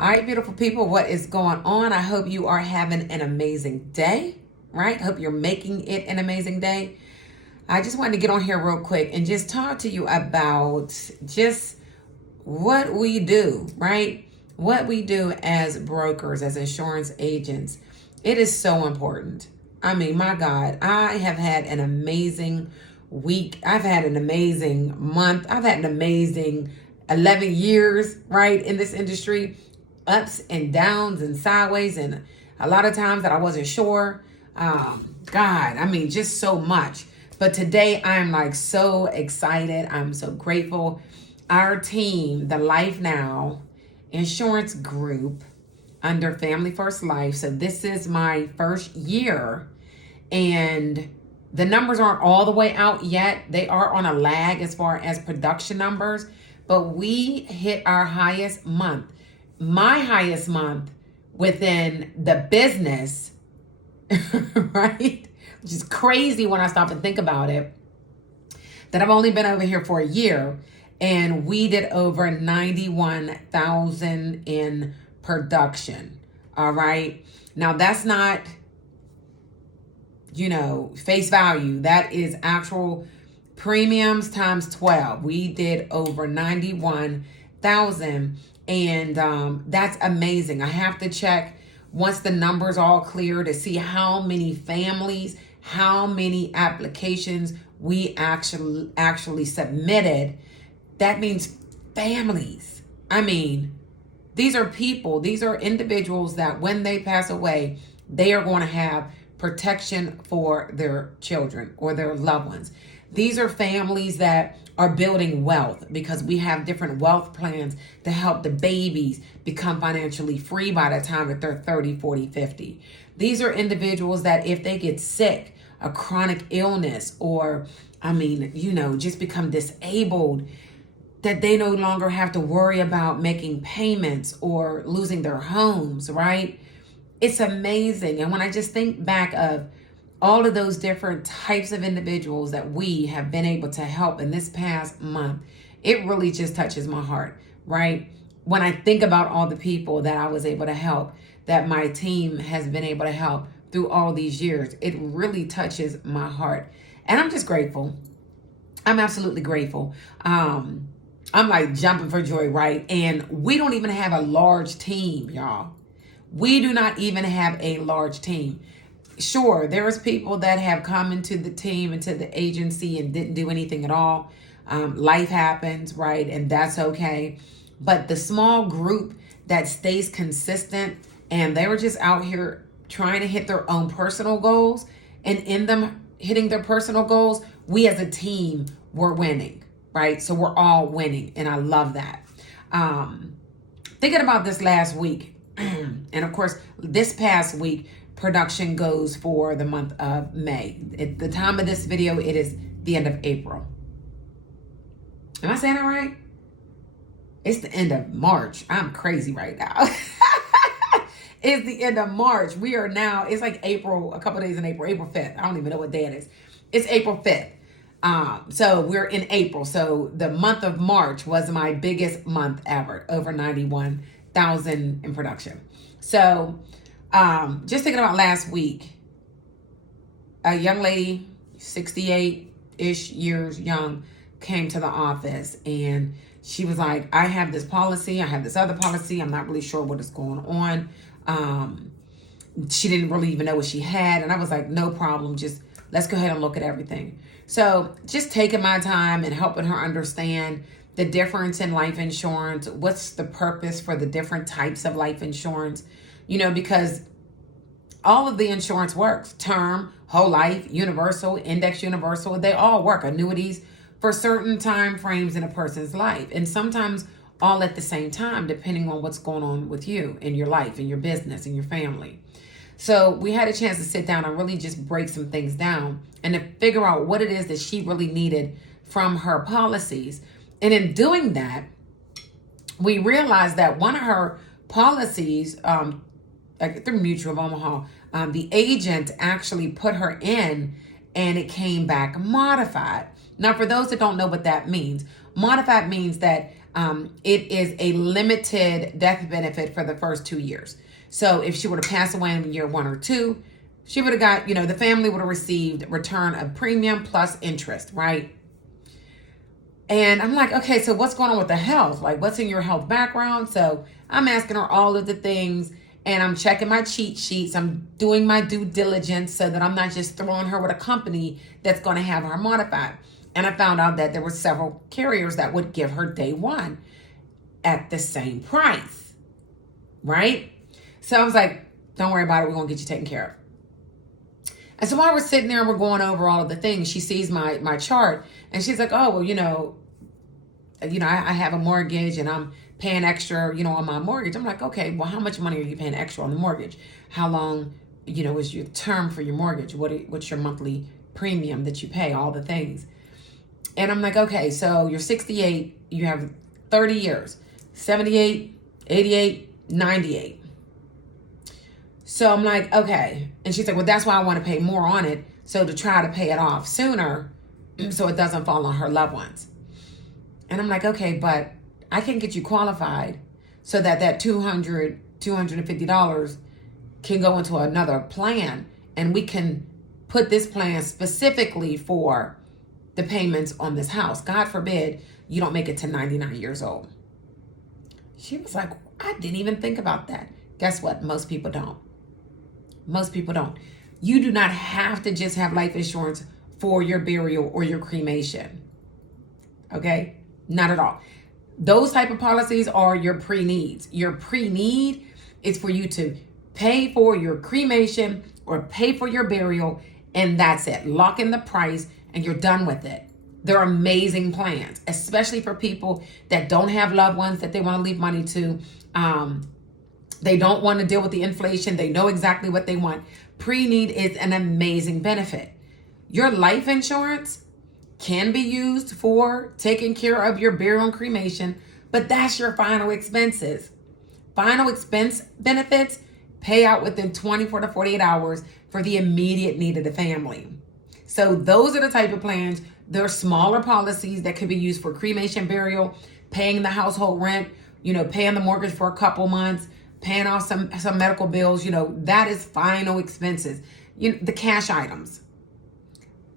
All right, beautiful people, what is going on? I hope you are having an amazing day, right? Hope you're making it an amazing day. I just wanted to get on here real quick and just talk to you about just what we do, right? What we do as brokers, as insurance agents. It is so important. I mean, my God, I have had an amazing week. I've had an amazing month. I've had an amazing 11 years, right, in this industry. Ups and downs and sideways, and a lot of times that I wasn't sure. God, I mean, just so much. But today I'm like so excited. I'm so grateful. Our team, the Life Now Insurance Group under Family First Life. So this is my first year, and the numbers aren't all the way out yet. They are on a lag as far as production numbers, but we hit our highest month. My highest month within the business, right? Which is crazy when I stop and think about it, that I've only been over here for a year, and we did over 91,000 in production. All right. Now that's not, face value. That is actual premiums times 12. We did over 91,000. And that's amazing. I have to check once the numbers all clear to see how many families, how many applications we actually submitted. That means families. I mean, these are people, these are individuals that when they pass away, they are going to have protection for their children or their loved ones. These are families that are building wealth because we have different wealth plans to help the babies become financially free by the time that they're 30, 40, 50. These are individuals that if they get sick, a chronic illness, or just become disabled, that they no longer have to worry about making payments or losing their homes, right? It's amazing. And when I just think back of all of those different types of individuals that we have been able to help in this past month, it really just touches my heart, right? When I think about all the people that I was able to help, that my team has been able to help through all these years, it really touches my heart. And I'm just grateful. I'm absolutely grateful. I'm like jumping for joy, right? And we don't even have a large team, y'all. We do not even have a large team. Sure, there's people that have come into the team, into the agency, and didn't do anything at all. Life happens, right? And that's okay. But the small group that stays consistent, and they were just out here trying to hit their own personal goals, and in them hitting their personal goals, we as a team were winning, right? So we're all winning, and I love that. Thinking about this last week, and of course, this past week, production goes for the month of May. At the time of this video, it is the end of April. Am I saying that right? It's the end of March. I'm crazy right now. It's the end of March. We are now, it's like April, a couple days in April, April 5th. I don't even know what day it is. It's April 5th. So we're in April. So the month of March was my biggest month ever, over 91,000 in production. So just thinking about last week, a young lady, 68-ish years young, came to the office, and she was like, I have this policy, I have this other policy, I'm not really sure what is going on. She didn't really even know what she had, and I was like, no problem, just let's go ahead and look at everything. So just taking my time and helping her understand the difference in life insurance, what's the purpose for the different types of life insurance, because all of the insurance works. Term, whole life, universal, index universal, they all work. Annuities for certain time frames in a person's life. And sometimes all at the same time, depending on what's going on with you in your life, in your business, in your family. So we had a chance to sit down and really just break some things down and to figure out what it is that she really needed from her policies. And in doing that, we realized that one of her policies, like through Mutual of Omaha, the agent actually put her in, and it came back modified. Now, for those that don't know what that means, modified means that It is a limited death benefit for the first 2 years. So if she were to pass away in year 1 or 2, she would have got, the family would have received return of premium plus interest, right? And I'm like, okay, so what's going on with the health? Like, what's in your health background? So I'm asking her all of the things, and I'm checking my cheat sheets. I'm doing my due diligence so that I'm not just throwing her with a company that's going to have her modified. And I found out that there were several carriers that would give her day one at the same price, right? So I was like, don't worry about it. We're going to get you taken care of. And so while we're sitting there and we're going over all of the things, she sees my chart, and she's like, oh, well, I have a mortgage and I'm paying extra, on my mortgage. I'm like, okay, well, how much money are you paying extra on the mortgage? How long, is your term for your mortgage? What's your monthly premium that you pay? All the things. And I'm like, okay, so you're 68, you have 30 years, 78, 88, 98. So I'm like, okay. And she's like, well, that's why I want to pay more on it. So to try to pay it off sooner so it doesn't fall on her loved ones. And I'm like, okay, but I can get you qualified so that $250 can go into another plan. And we can put this plan specifically for the payments on this house. God forbid you don't make it to 99 years old. She was like, I didn't even think about that. Guess what? Most people don't. Most people don't. You do not have to just have life insurance for your burial or your cremation. Okay? Not at all. Those type of policies are your pre-needs. Your pre-need is for you to pay for your cremation or pay for your burial, and that's it. Lock in the price and you're done with it. They're amazing plans, especially for people that don't have loved ones that they want to leave money to. They don't want to deal with the inflation. They know exactly what they want. Pre-need is an amazing benefit. Your life insurance can be used for taking care of your burial and cremation, but that's your final expenses. Final expense benefits pay out within 24 to 48 hours for the immediate need of the family. So those are the type of plans. They're smaller policies that could be used for cremation, burial, paying the household rent, paying the mortgage for a couple months, paying off some medical bills. That is final expenses. The cash items.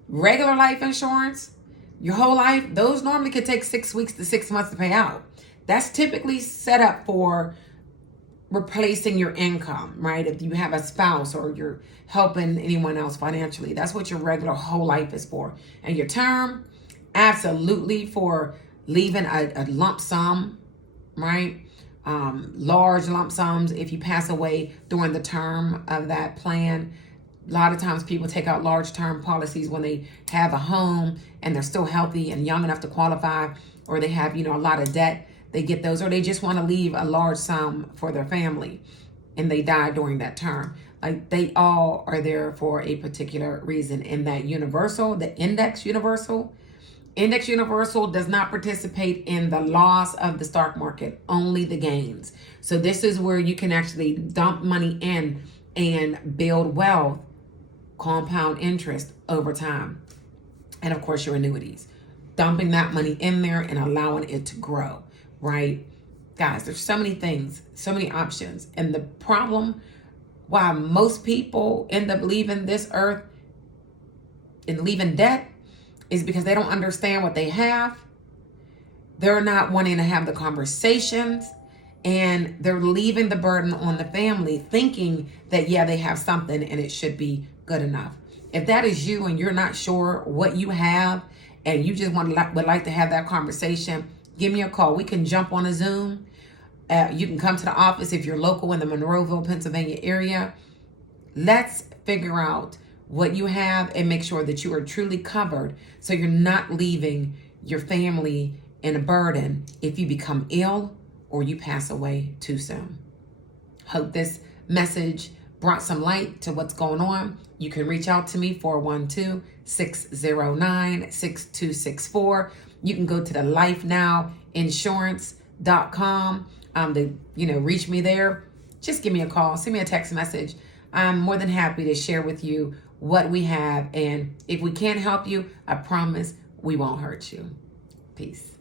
Regular life insurance, your whole life, those normally could take 6 weeks to 6 months to pay out. That's typically set up for replacing your income, right? If you have a spouse or you're helping anyone else financially, that's what your regular whole life is for. And your term, absolutely for leaving a lump sum, right? Large lump sums if you pass away during the term of that plan. A lot of times people take out large term policies when they have a home and they're still healthy and young enough to qualify, or they have, a lot of debt. They get those, or they just want to leave a large sum for their family and they die during that term. Like, they all are there for a particular reason. And that universal, the index universal does not participate in the loss of the stock market, only the gains. So this is where you can actually dump money in and build wealth, compound interest over time. And of course, your annuities, dumping that money in there and allowing it to grow, right? Guys, there's so many things, so many options. And the problem why most people end up leaving this earth and leaving debt is because they don't understand what they have. They're not wanting to have the conversations, and they're leaving the burden on the family, thinking that, yeah, they have something and it should be good enough. If that is you and you're not sure what you have and you just would like to have that conversation, give me a call. We can jump on a Zoom. You can come to the office if you're local in the Monroeville, Pennsylvania area. Let's figure out what you have and make sure that you are truly covered so you're not leaving your family in a burden if you become ill or you pass away too soon. Hope this message brought some light to what's going on. You can reach out to me, 412-609-6264. You can go to the lifenowinsurance.com to reach me there. Just give me a call, send me a text message. I'm more than happy to share with you what we have, and if we can't help you, I promise we won't hurt you. Peace.